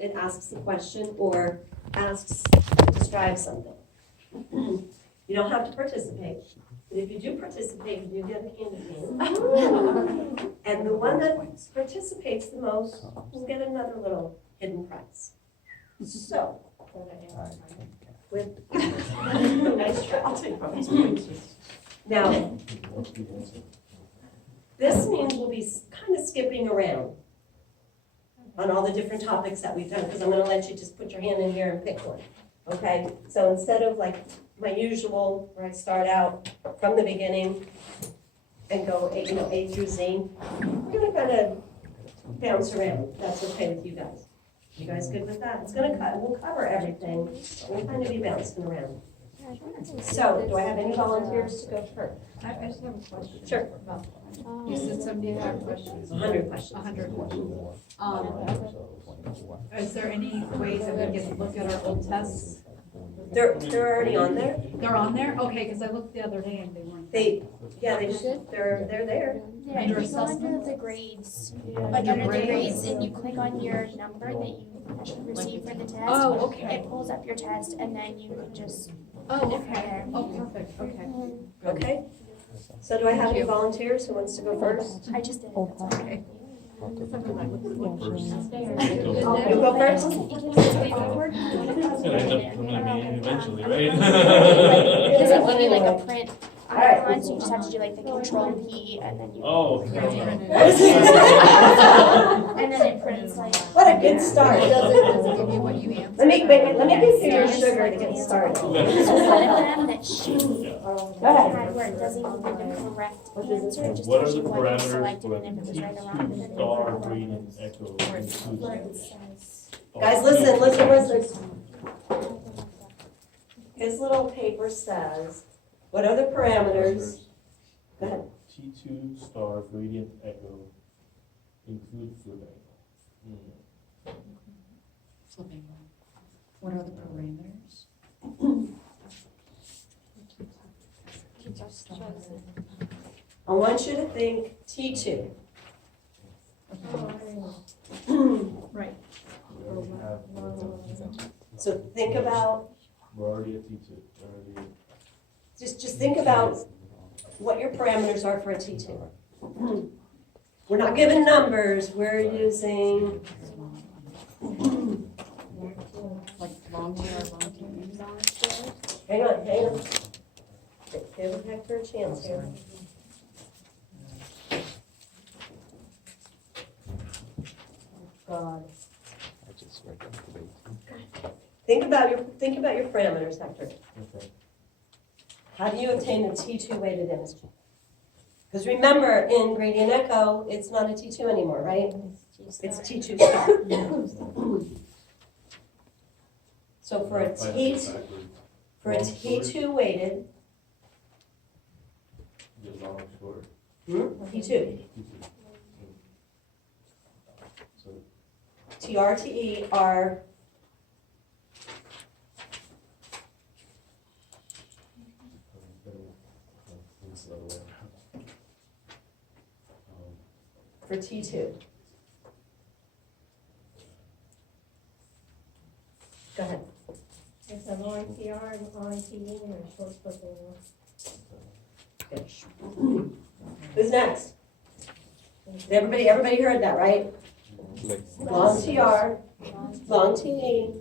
it asks a question or describes something. You don't have to participate, but if you do participate, you do get a candy cane. And the one that participates the most will get another little hidden prize. So, with, nice try, I'll take both. Now, this means we'll be kind of skipping around on all the different topics that we've done, because I'm going to let you just put your hand in here and pick one, okay? So instead of like my usual, where I start out from the beginning and go A through Z, we're going to kind of bounce around. That's okay with you guys. You guys good with that? It's going to we'll cover everything, but we'll kind of be bouncing around. So, do I have any volunteers to go first? I just have a question. Sure. You said 75 questions. 100 questions. 100 questions. Is there any ways that we can look at our old tests? They're already on there. They're on there? Okay, because I looked the other day and they weren't. They're there. Yeah, if you go under the grades, like under the grades, and you click on your number that you received for the test. Oh, okay. It pulls up your test, and then you can just. Oh, okay. Oh, perfect. Okay. Okay. So do I have any volunteers who wants to go first? I just did it. That's all. Okay. You go first? It's gonna end up coming to me eventually, right? It doesn't give you like a print Alright. icon, so you just have to do like the control key, and then you. Oh. And then it prints like. What a good start. Does it give you what you answered? Let me give you your sugar to get started. There's one of them that shows Go ahead. where it doesn't give you the correct answer, it just What are tells the you what you parameters selected for and if it was right or wrong. And then star gradient echo? where it says. Guys, listen. His little paper says, what are the parameters? Go ahead. T2 star gradient echo include flipping. Flipping. What are the parameters? I want you to think T2. Right. So think about, We're already at T2. just think about what your parameters are for a T2. We're not giving numbers, we're using, Like long hair, long hair? hang on. Give Hector a chance here. God. Think about your parameters, Hector. Okay. How do you obtain a T2 weighted image? Because remember, in gradient echo, it's not a T2 anymore, right? It's T2 star. So for a T2 weighted, Get long, short. T2, So TRTE are for T2. Go ahead. It's a long TR and long TE and a short flipping. Who's next? Everybody heard that, right? Long TR, long TE,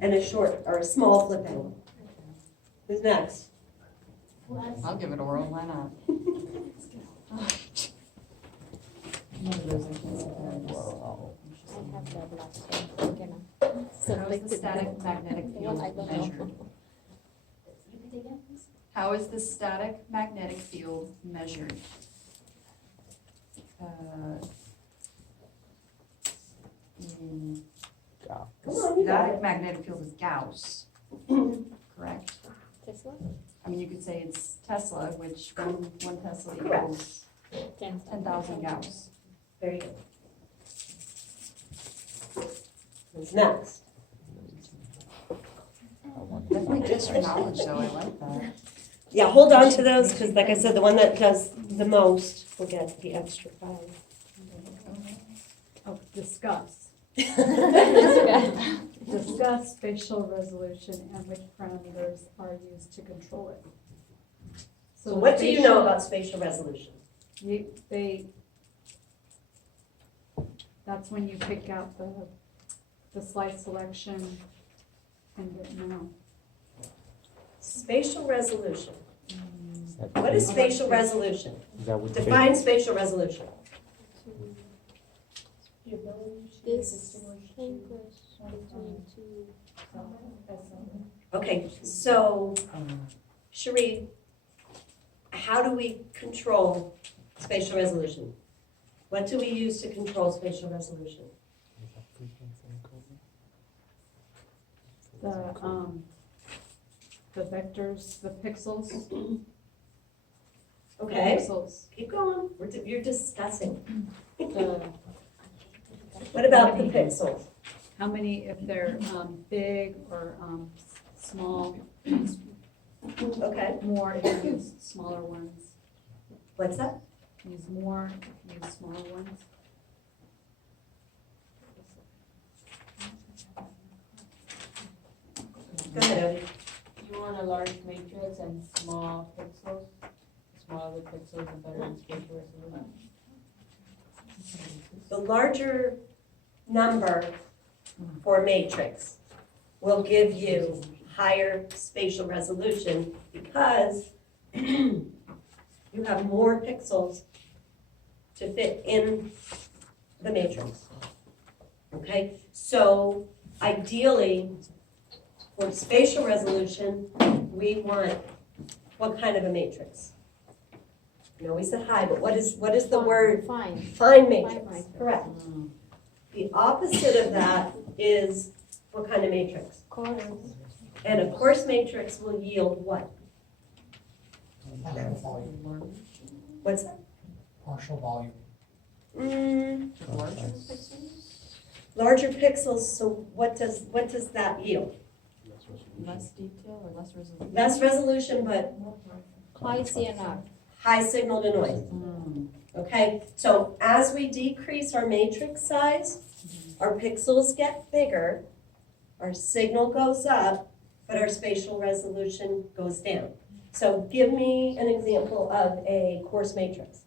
and a short or a small flipping. Who's next? I'll give it oral, why not? How is the static magnetic field measured? How is the static magnetic field measured? Come on, you got Static it. magnetic field is Gauss, correct? I mean, you could say it's Tesla, which one Tesla equals 10,000 Gauss. Very good. Who's next? Definitely extra knowledge, though, I like that. Yeah, hold on to those, because like I said, the one that does the most will get the extra prize. Oh, discuss. Just Discuss spatial resolution and which parameters are used to control it. So what do you know about spatial resolution? That's when you pick out the slide selection and no. Spatial resolution. What is spatial resolution? Is that what Define spatial resolution. Distinguish between two. Okay, so Cherie, how do we control spatial resolution? What do we use to control spatial resolution? The vectors, the pixels. Okay, Pixels. keep going. You're discussing. The, What about the pixels? how many, if they're big or small, Okay, more, if you use smaller ones. what's that? Use more, use smaller ones. Go ahead, Abby. You want a large matrix and small pixels? Smaller the pixels, the better the spatial resolution. The larger number for matrix will give you higher spatial resolution because you have more pixels to fit in the matrix. Okay, so ideally, for spatial resolution, we want what kind of a matrix? You know, we said high, but what is the word? Fine. Fine matrix, matrix. correct. The opposite of that is what kind of matrix? Course. And a coarse matrix will yield what? Partial volume. What's that? Partial volume. Larger pixels, so what does that yield? Less detail or less resolution? Less resolution, but High CNR. high signal to noise. Okay, so as we decrease our matrix size, our pixels get bigger, our signal goes up, but our spatial resolution goes down. So give me an example of a coarse matrix.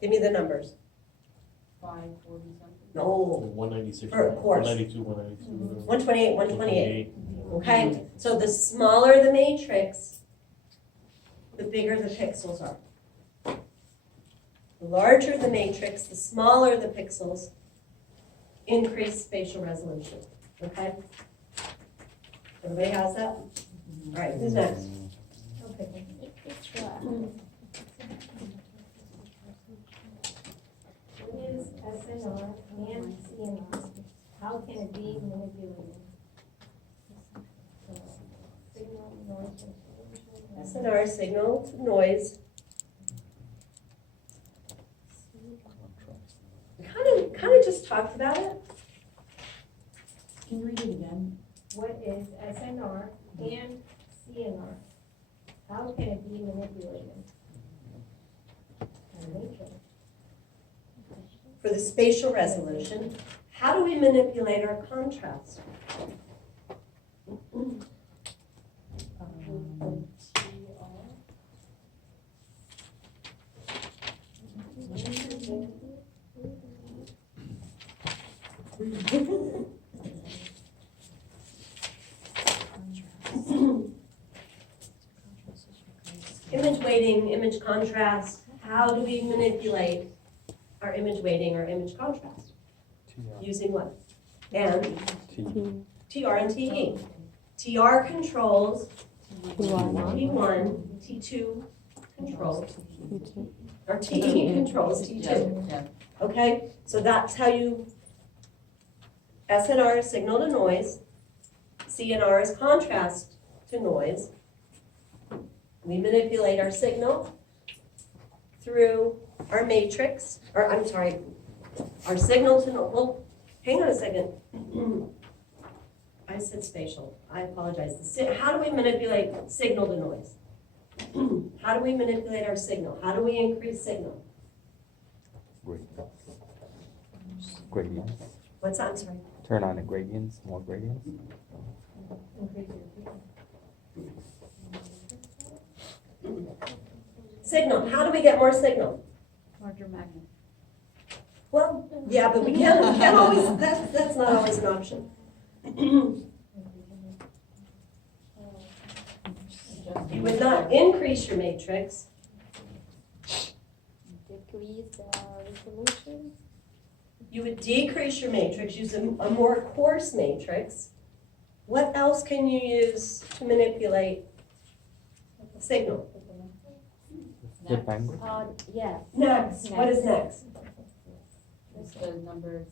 Give me the numbers. 540 something. No, 196, For a course. 192, 192. 128, 128. Okay, so the smaller the matrix, the bigger the pixels are. The larger the matrix, the smaller the pixels, increase spatial resolution, okay? Everybody has that? All right, who's next? Is SNR and CNR, how can it be manipulated? Signal, noise, SNR, signal to noise. We kind of just talked about it. Can you read it again? what is SNR and CNR? How can it be manipulated? Nature. For the spatial resolution, how do we manipulate our contrast? Image weighting, image contrast, how do we manipulate our image weighting or image contrast? Using what? And TR and TE. TR controls T1, T2 controls, or TE controls T2. Yeah. Okay, so that's how you, SNR is signal to noise, CNR is contrast to noise. We manipulate our signal through our matrix, or I'm sorry, our signal to, well, hang on a second. I said spatial, I apologize. How do we manipulate signal to noise? How do we manipulate our signal? How do we increase signal? Gradient. What's that, I'm sorry? Turn on the gradients, more gradients. Signal, how do we get more signal? Larger magnet. Well, yeah, but we can't always, that's not always an option. You would not increase your matrix. Decrease resolution. You would decrease your matrix, use a more coarse matrix. What else can you use to manipulate signal? Define. Yeah. Next, what is next? What's the number of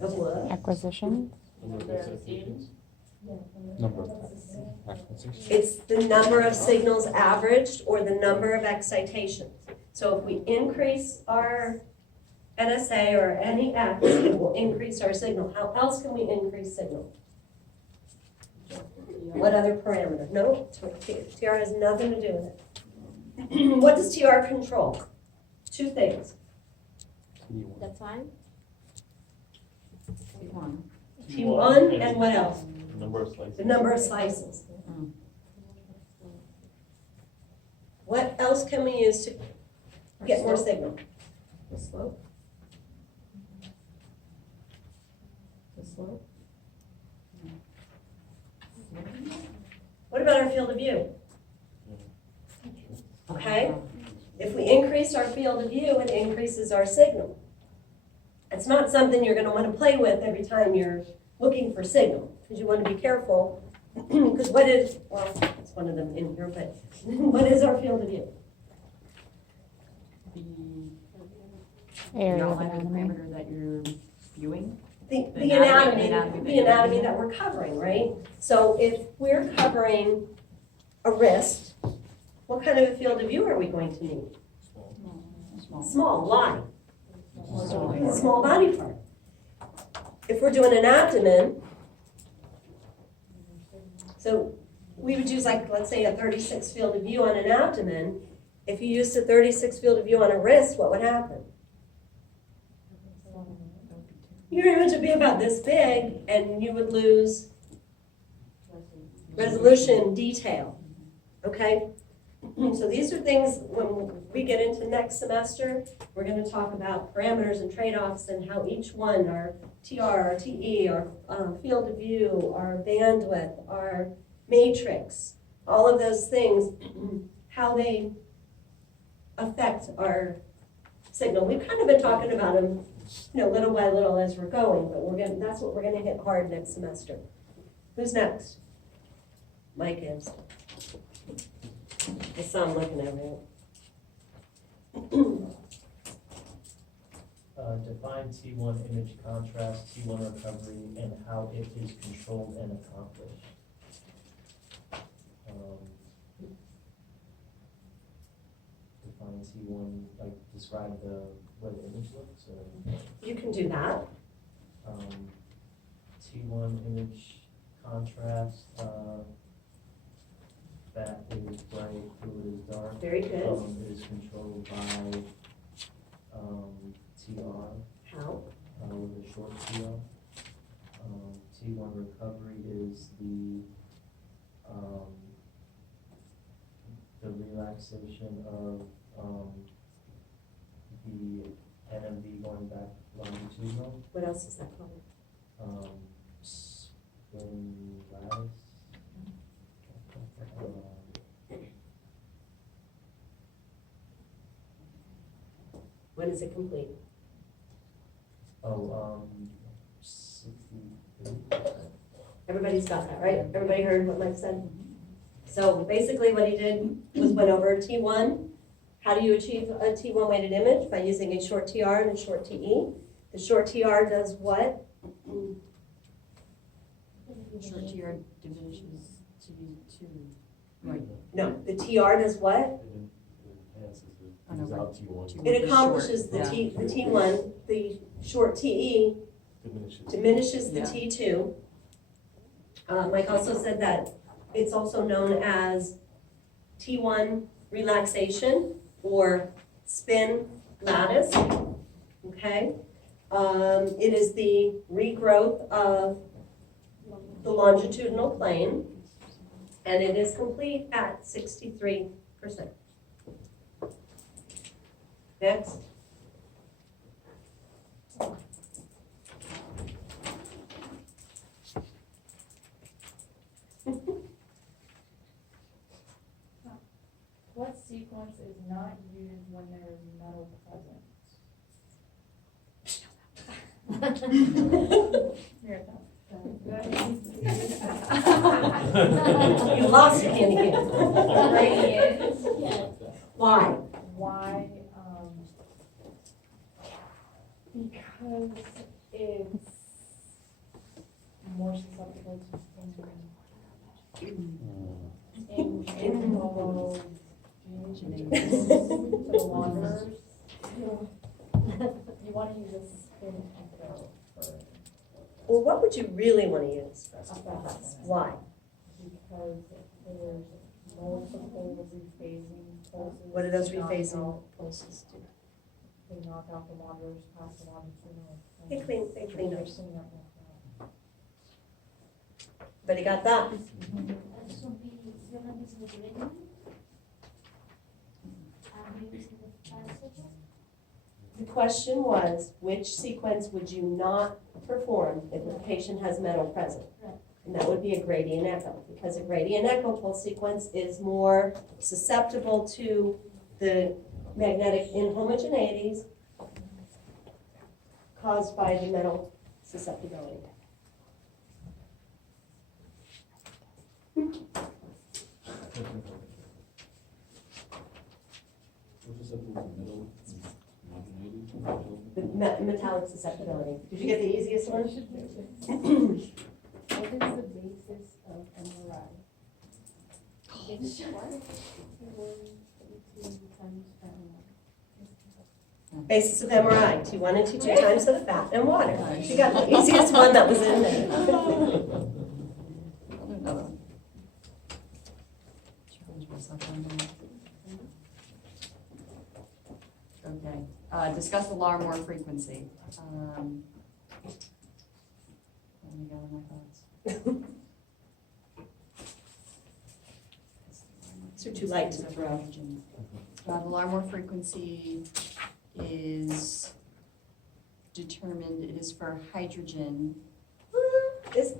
Of what? Acquisition. Number of excitations. Number of acquisitions. It's the number of signals averaged or the number of excitations. So if we increase our NSA or any X, it will increase our signal. How else can we increase signal? What other parameter? No, TR has nothing to do with it. What does TR control? Two things. The time. T1 and what else? Number of slices. The number of slices. What else can we use to get more signal? The slope? The slope? What about our field of view? Okay? If we increase our field of view, it increases our signal. It's not something you're going to want to play with every time you're looking for signal, because you want to be careful. Because what is, well, it's one of them in here, but what is our field of view? The Area of outline of the anatomy. parameter that you're viewing. The The anatomy anatomy that we're covering, right? So if we're covering a wrist, what kind of a field of view are we going to need? Small. Small, why? Small body part. If we're doing an abdomen, so we would use like, let's say a 36 field of view on an abdomen. If you used a 36 field of view on a wrist, what would happen? Your image would be about this big and you would lose resolution, detail, okay? So these are things, when we get into next semester, we're going to talk about parameters and trade-offs and how each one, our TR, our TE, our field of view, our bandwidth, our matrix, all of those things, how they affect our signal. We've kind of been talking about them, little by little as we're going, but that's what we're going to hit hard next semester. Who's next? Mike is. I saw him looking at me. Define T1 image contrast, T1 recovery, and how it is controlled and accomplished. Define T1, like describe the way the image looks, or You can do that. T1 image contrast, fat is bright, fluid is dark. Very good. It is controlled by TR. How? With a short TR. T1 recovery is the relaxation of the NMV going back longitudinal. What else is that called? Spin lattice. When is it complete? 63. Everybody's got that, right? Everybody heard what Mike said? So basically what he did was went over T1. How do you achieve a T1 weighted image? By using a short TR and a short TE. The short TR does what? Short TR diminishes T2. Right. No, the TR does what? It accomplishes the T1, the short TE diminishes the T2. Mike also said that it's also known as T1 relaxation or spin lattice, okay? It is the regrowth of the longitudinal plane, and it is complete at 63%. Next. What sequence is not used when there is metal present? Here it comes. You lost it, Candy Cane. Radius. Why? Why? Because it's more susceptible to involve the wanderers. You want to use a spin echo for Well, what would you really want to use? a fast. Why? Because there's multiple rephasing pulses. What do those knock rephasing out- pulses do? They knock out the wanderers past the longitudinal. They clean up. Clean up. But you got that? This will be, you're gonna be using the gradient. Using the fast. The question was, which sequence would you not perform if the patient has metal present? Right. And that would be a gradient echo, because a gradient echo pulse sequence is more susceptible to the magnetic inhomogeneities caused by the metal susceptibility. The metallic susceptibility. Did you get the easiest one? What is the basis of MRI? Basis of MRI, T1 and T2 times the fat and water. She got the easiest one that was in there. I'll do another one. Challenge myself on that. Okay, discuss the Larmor frequency. Let me gather my thoughts. These are too light to throw. The Larmor frequency is determined, it is for hydrogen. Is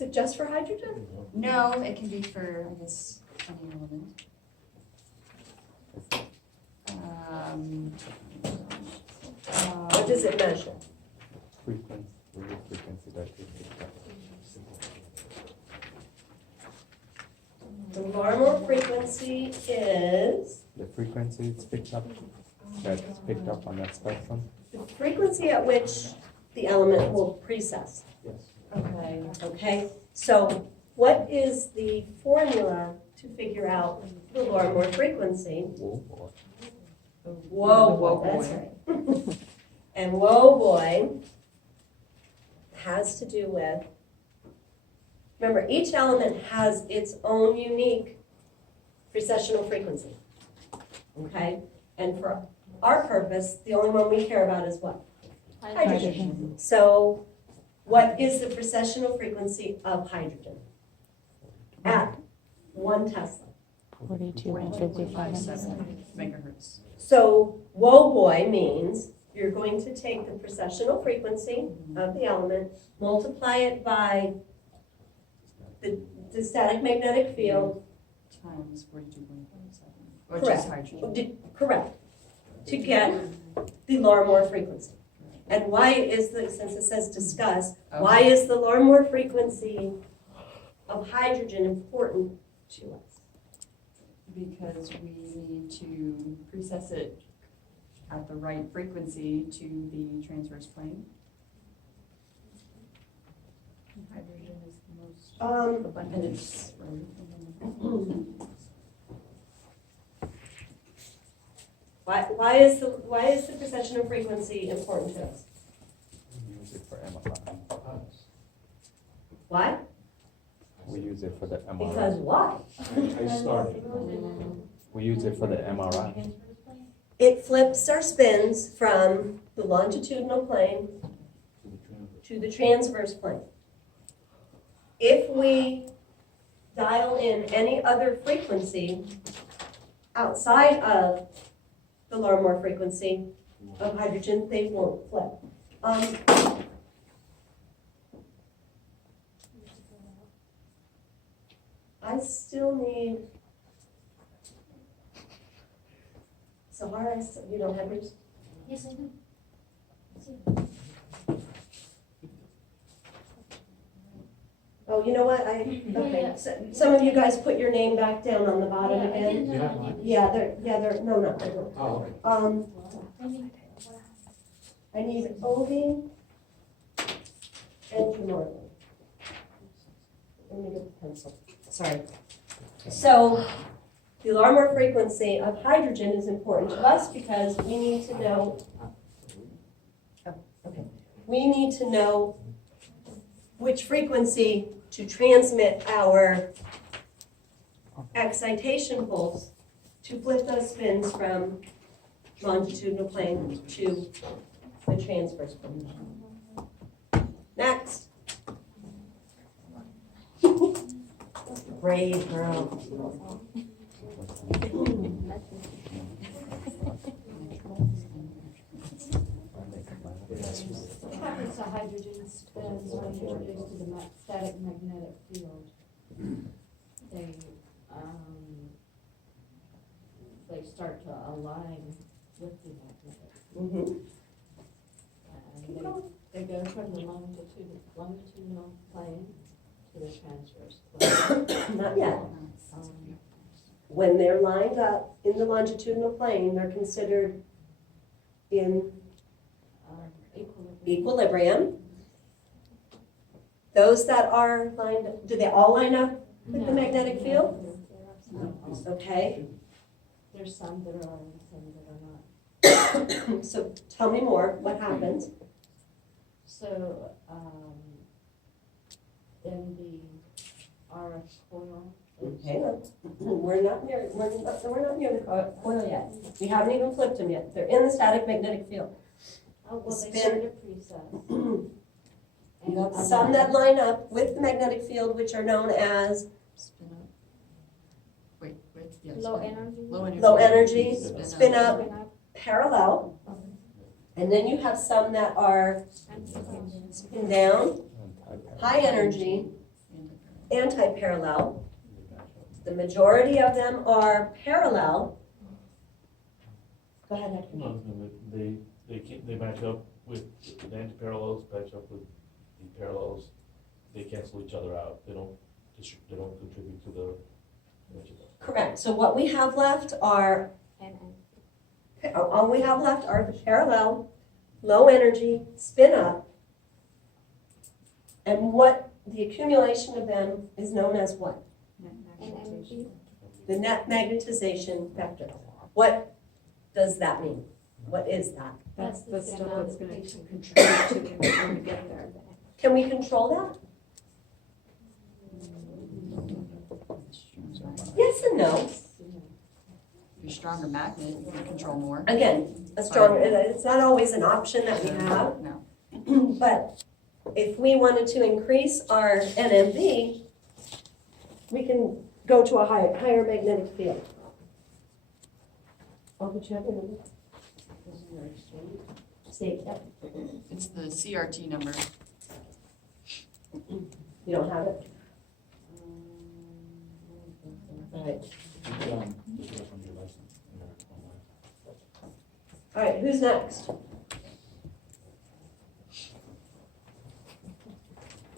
it just for hydrogen? No, it can be for, I guess, any element. What does it measure? Frequency, the frequency that is picked up. The Larmor frequency is The frequency is picked up, that's picked up on that spectrum. the frequency at which the element will precess. Okay. Okay, so what is the formula to figure out the Larmor frequency? Whoa, boy. Whoa, Whoa, boy, that's boy. right. And whoa, boy has to do with, remember, each element has its own unique precessional frequency. Okay, and for our purpose, the only one we care about is what? Hydrogen. So what is the precessional frequency of hydrogen? At 1 Tesla. 42.57 megahertz. So whoa boy means you're going to take the precessional frequency of the element, multiply it by the static magnetic field, Times 42.57. Or Correct. just hydrogen. correct, to get the Larmor frequency. And why is the, since it says discuss, why is the Larmor frequency of hydrogen important to us? Because we need to precess it at the right frequency to the transverse plane. Hydrogen is the most abundant. Why is the precessional frequency important to us? We use it for MRI. Why? We use it for the Because MRI. why? We use it for the MRI. it flips our spins from the longitudinal plane to the transverse plane. If we dial in any other frequency outside of the Larmor frequency of hydrogen, they won't flip. I still need, Sahara, you don't have yours? Yes, I do. Oh, you know what, okay, some of you guys put your name back down on the bottom Yeah, I again. didn't know I needed- Yeah, they're, no, not, they don't. Oh, okay. I need Ovi and Jamorley. Let me get the pencil, sorry. So, the Larmor frequency of hydrogen is important to us because we need to know, we need to know which frequency to transmit our excitation pulse to flip those spins from longitudinal plane to the transverse plane. Next. Brave girl. What happens to hydrogen spins when introduced to the static magnetic field? They start to align with the magnetic. Mhm. And they go from the longitudinal plane to the transverse plane. Not yet. When they're lined up in the longitudinal plane, they're considered in equilibrium. Those that are lined, do they all line up with the magnetic field? Okay, There's some that are and some that are not. so tell me more, what happens? So, in the RF coil. Hang on, we're not near the coil yet. We haven't even flipped them yet. They're in the static magnetic field. Oh, well, they Spin. start to precess. You have some that line up with the magnetic field, which are known as Spin up. Wait, yes. Low energy. Low energy. low energy, Spin spin up. up, parallel. And then you have some that are spin down, high energy, anti-parallel. The majority of them are parallel. Go ahead, Hector. No, they match up with, the anti-parallels match up with the parallels. They cancel each other out. They don't contribute to the. Correct, so what we have left are, all we have left are the parallel, low energy, spin up. And what the accumulation of them is known as what? NMP. The net magnetization vector. What does that mean? What is that? That's the stuff that's gonna magnetic contribute to it when we get there. Can we control that? Yes and no. If you're a stronger magnet, you can control more. Again, a strong, it's not always an option that we have. No. But if we wanted to increase our NMV, we can go to a higher magnetic field. Oh, did you have any? See, yep, It's the CRT number. you don't have it? All right. All right, who's next?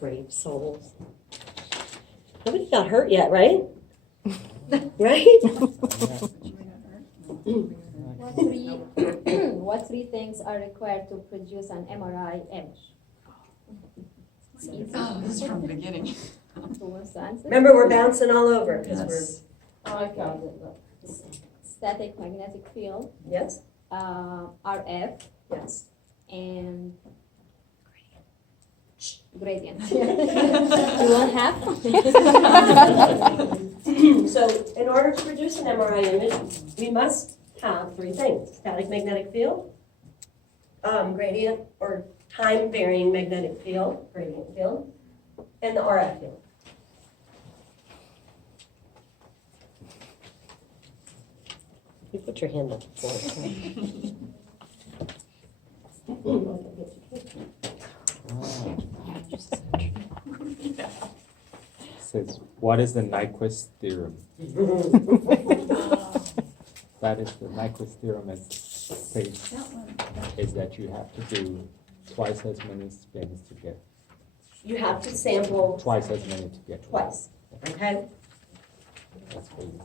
Brave souls. Nobody got hurt yet, right? Right? What three things are required to produce an MRI image? It's easy. Oh, this is from the beginning. Who wants to answer? Remember, we're bouncing all over because Yes. Oh, I found it, look. Static magnetic field, yes, RF, yes. and gradient. You want half? So in order to produce an MRI image, we must have three things: static magnetic field, gradient or time varying magnetic field, gradient field, and the RF field. You put your hand up for it. Says, what is the Nyquist theorem? That is the Nyquist theorem states is that you have to do twice as many spins to get, You have to sample twice as many to get. twice, okay? That's what you-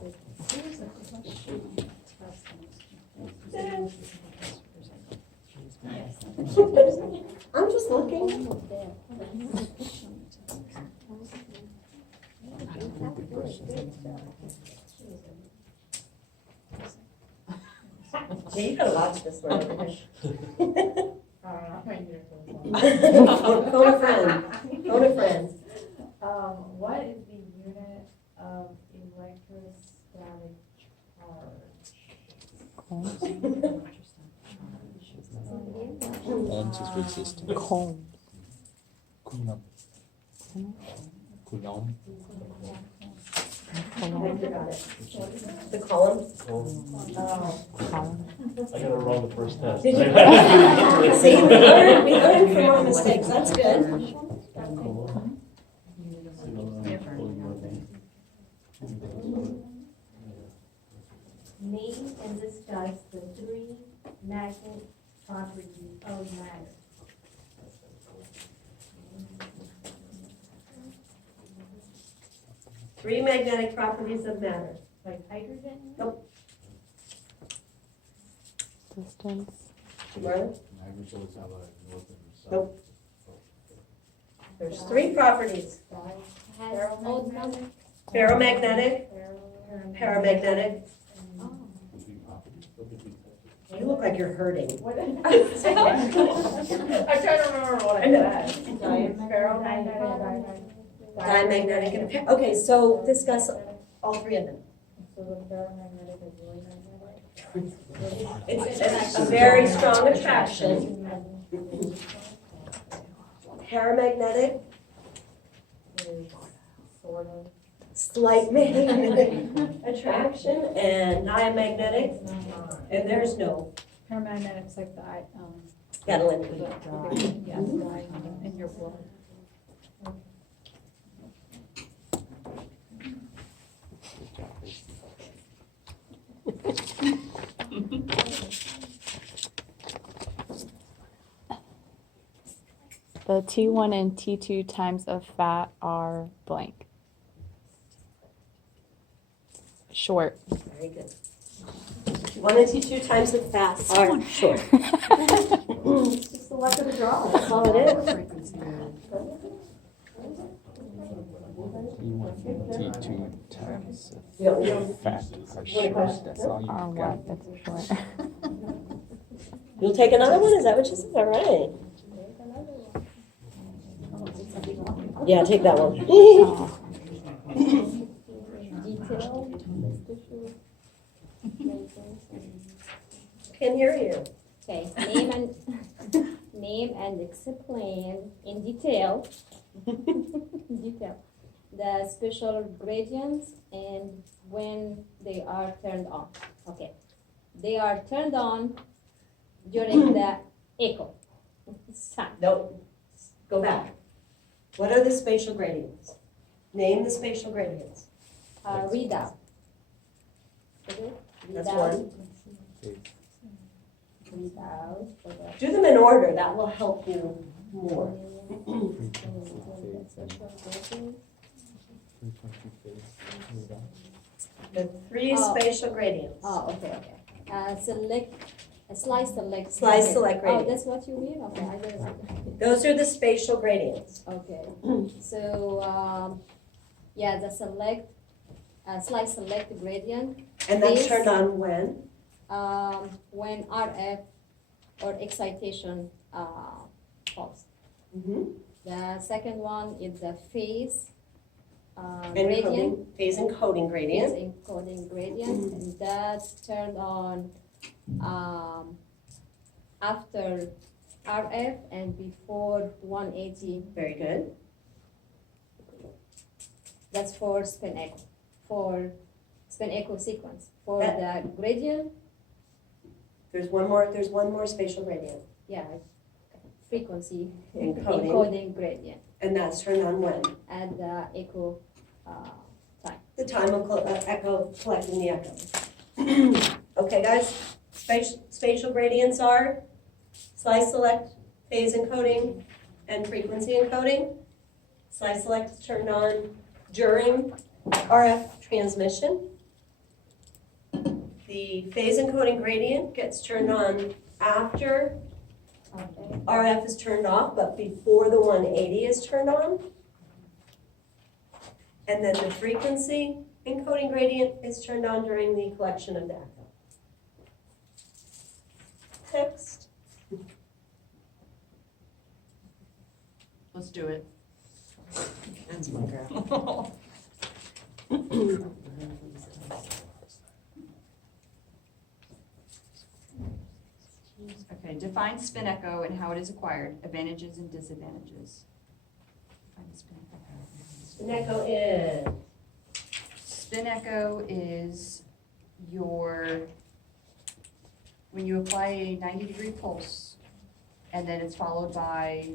I'm just looking. Yeah, you gotta watch this one over here. I'm right here for this one. Phone a friend, phone a friend. What is the unit of electrostatic charge? And just resistance. Cold. Coulomb. Coulomb. I forgot it. The column? I got it wrong the first test. Did you? See, we learned from our mistakes, that's good. Name and discuss the three magnet properties of matter. Three magnetic properties of matter. Like hydrogen? Distance. Marlon? Nope. There's three properties: ferromagnetic, paramagnetic. You look like you're hurting. What did I say? I'm trying to remember what I said. Ferromagnetic. Diamagnetic and okay, so discuss all three of them. So the ferromagnetic is really magnetic. It's a very strong attraction. Paramagnetic, Is sort of. slight magnetic attraction, and diamagnetic, and there's no Paramagnetic's like the, gadolinium. yeah, in your blood. The T1 and T2 times of fat are blank. Short. Very good. 1 and T2 times the fat are short. It's just the luck of the draw, that's all it is. T2 times You don't- fat are short. That's all Are you've got. what? That's short. You'll take another one, is that what you said? All right. Yeah, take that one. Can hear you. Okay, name and explain in detail, the special gradients and when they are turned on. Okay, they are turned on during the echo. Sound. Nope. Go back. What are the spatial gradients? Name the spatial gradients. Readout. That's one. Readout. Do them in order, that will help you more. The three Oh. spatial gradients. Oh, okay. Slice select. Slice select Oh, gradient. that's what you mean? Okay, I didn't like Those are the spatial gradients. Okay, so, yeah, the slice select gradient, And that's These- turned on when? when RF or excitation, falls. Mhm. The second one is the phase, Encoding, phase encoding phase gradient. encoding gradient, and that's turned on after RF and before 180. Very good. That's for spin echo. For spin echo sequence. For That- the gradient, There's one more spatial gradient, yeah, frequency Encoding. encoding gradient and that's turned on when? at the echo The time of echo, collecting the echo. Okay, guys, spatial gradients are slice select, phase encoding, and frequency encoding. Slice select is turned on during RF transmission. The phase encoding gradient gets turned on after RF is turned off, but before the 180 is turned on. And then the frequency encoding gradient is turned on during the collection of the echo. Next. Let's do it. That's my girl. Okay, define spin echo and how it is acquired, advantages and disadvantages. Define the spin echo. The echo is, Spin echo is when you apply a 90-degree pulse, and then it's followed by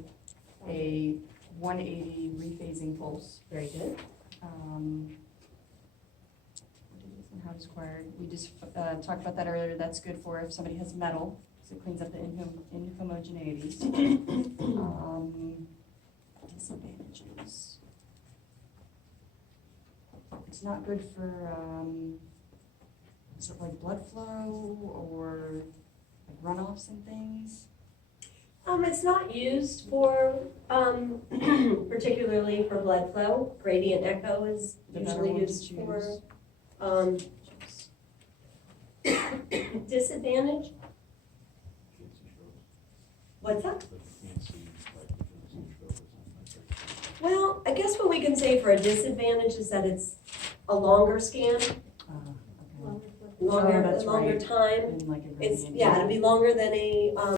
a 180 rephasing pulse. very good. What it is and how it's acquired. We just talked about that earlier. That's good for if somebody has metal, because it cleans up the inhomogeneities. Disadvantages. It's not good for, is it like blood flow or like runoffs and things? It's not used for, particularly for blood flow. Gradient echo is The better usually one to used for, choose. disadvantage. Can't see strobes, What's that? but you can't see like the frequency strobe or something like that. Well, I guess what we can say for a disadvantage is that it's a longer scan, Okay. longer, Oh, that's longer right. time. And like a It's, gradient. yeah, it'd be longer than a,